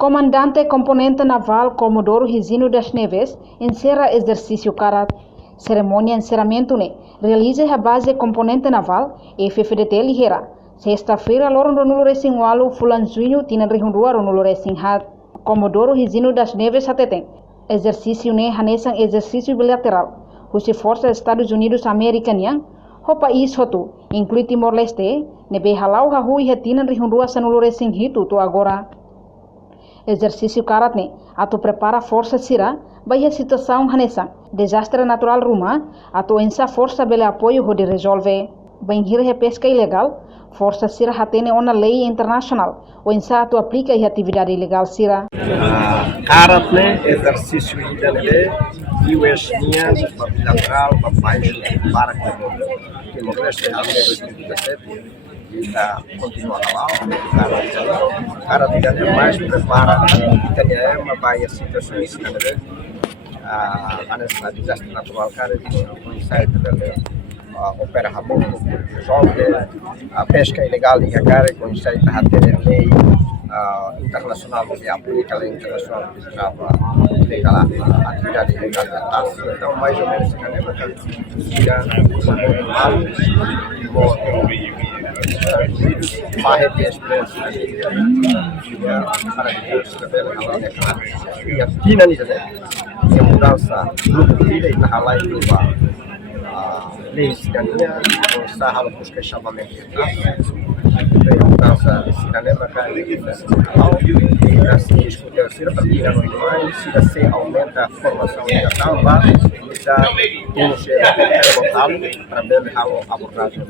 Comandante Componente Naval Comodoro Hizino das Neves encerra exercício Karat. Cerimônia encerramento realiza a base Componente Naval e FFDT Ligeira. Sexta-feira, loron Ronulo Racing Walu Fulanzuinho tina rihundua Ronulo Racing Hat. Comodoro Hizino das Neves Hateten. Exercício hanesan exercício bilateral. Husi Força Estados Unidos Americanian. O país hotu, inclui Timor-Leste, nebe halau hahui hetina rihundua Sanulo Racing Hitu to agora. Exercício Karatne, atu prepara força sira, vai a situação hanesan. Desastre natural ruma, atu ensa força bele apoio de resolve. Bem hir pesca ilegal, força sira hatene ona lei internacional, o ensa atu aplica a atividade ilegal sira. Karatne, exercício IDLB, US linha, bilateral, baixo, para Timor-Leste, a 2017. Kita continua lá, cara tidak mais prepara kita uma baia situações que a desastre natural cara de site opera muito resolve a pesca ilegal e a cara com site a ter lei internacional que aplica a lei internacional que trava legal a atividade ilegal da então mais ou menos Farre de experiência para que os trabalhadores e a dinâmica de mudança do vida e na lei do lei cidadania ou está a buscar chamamento de mudança de cidadania para que se discutir se a partir da noite se aumenta a formação da tamba temos votado para ver a abordagem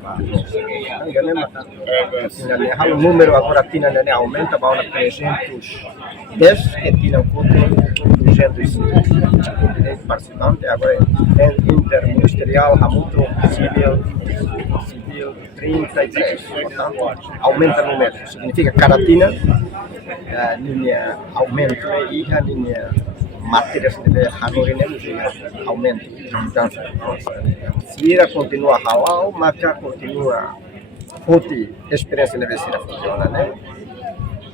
o número agora aumenta para 310 que tinham 205 participantes agora interministerial muito civil 33 portanto aumenta o número significa cada linha aumento e a linha matérias de Hanoi aumento então se ela continua halal maka continua putih experiência de vestir funciona né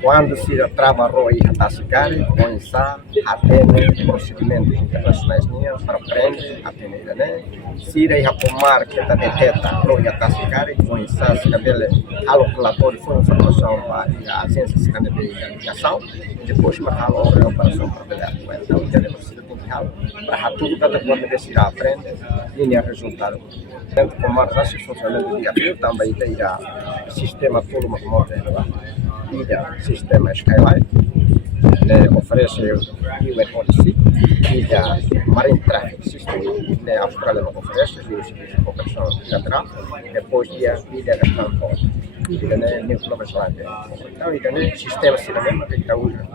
quando se trava roi a sigari começar a ter procedimentos internacionais para prender a tenida né se ela pomar que está deteta roi a sigari começar a se cabelo calculatório foi informação para a agência se de investigação depois marcar a operação para pegar então para tudo cada quando decidir aprender linha resultado dentro com mais rápido funcionamento de avião também tem sistema todo uma moda sistema Skyline oferece o UNODC e a Marine Traffic System a Austrália não oferece de cooperação bilateral depois de a vida da transporte e nem Nova Zelândia então e também sistema cinema que está usando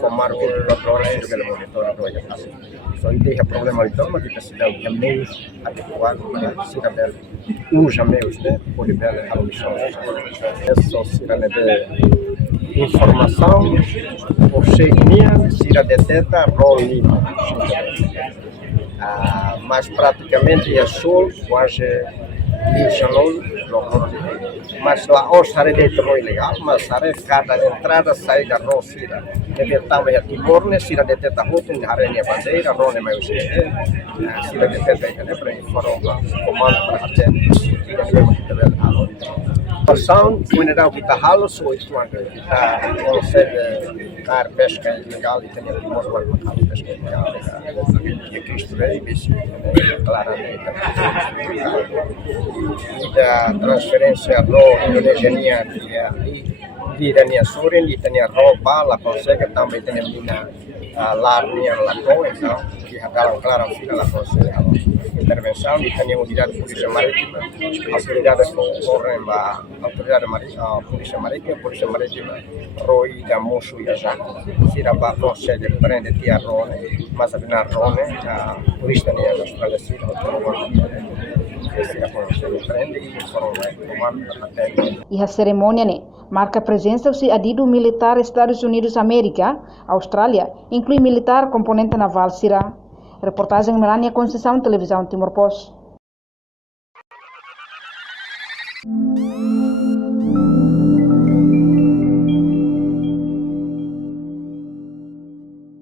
comar 24 horas de monitor do aeroporto só tem problema de toma que está sendo meios adequados para se saber usa meios né por ver a missão só se informação por seguir se a deteta role mas praticamente é sol quase mas lá o sare de roi legal mas sare cada entrada sai da rosira deve também a Timor se a deteta roto em arena bandeira rone mais se a deteta né para informar comando para atender Person funeral kita halus o itu anda kita consegue dar pesca ilegal e tem que mostrar para a pesca ilegal que isto é isso claramente da transferência do Indonésia di Dania Surin di Tania Roba la consegue também tem mina larnia lato então que hadalam claro fila la consegue intervenção di Tania unidade de polícia marítima autoridade correm a autoridade marítima polícia marítima roi da musu e a jaco se dá para consegue prende tia rone mas a na rone a polícia Tania Austrália se e a cerimônia marca a presença do adido militar Estados Unidos América, Austrália, inclui militar componente naval Sira. Reportagem Melania Conceição, Televisão Timor-Post.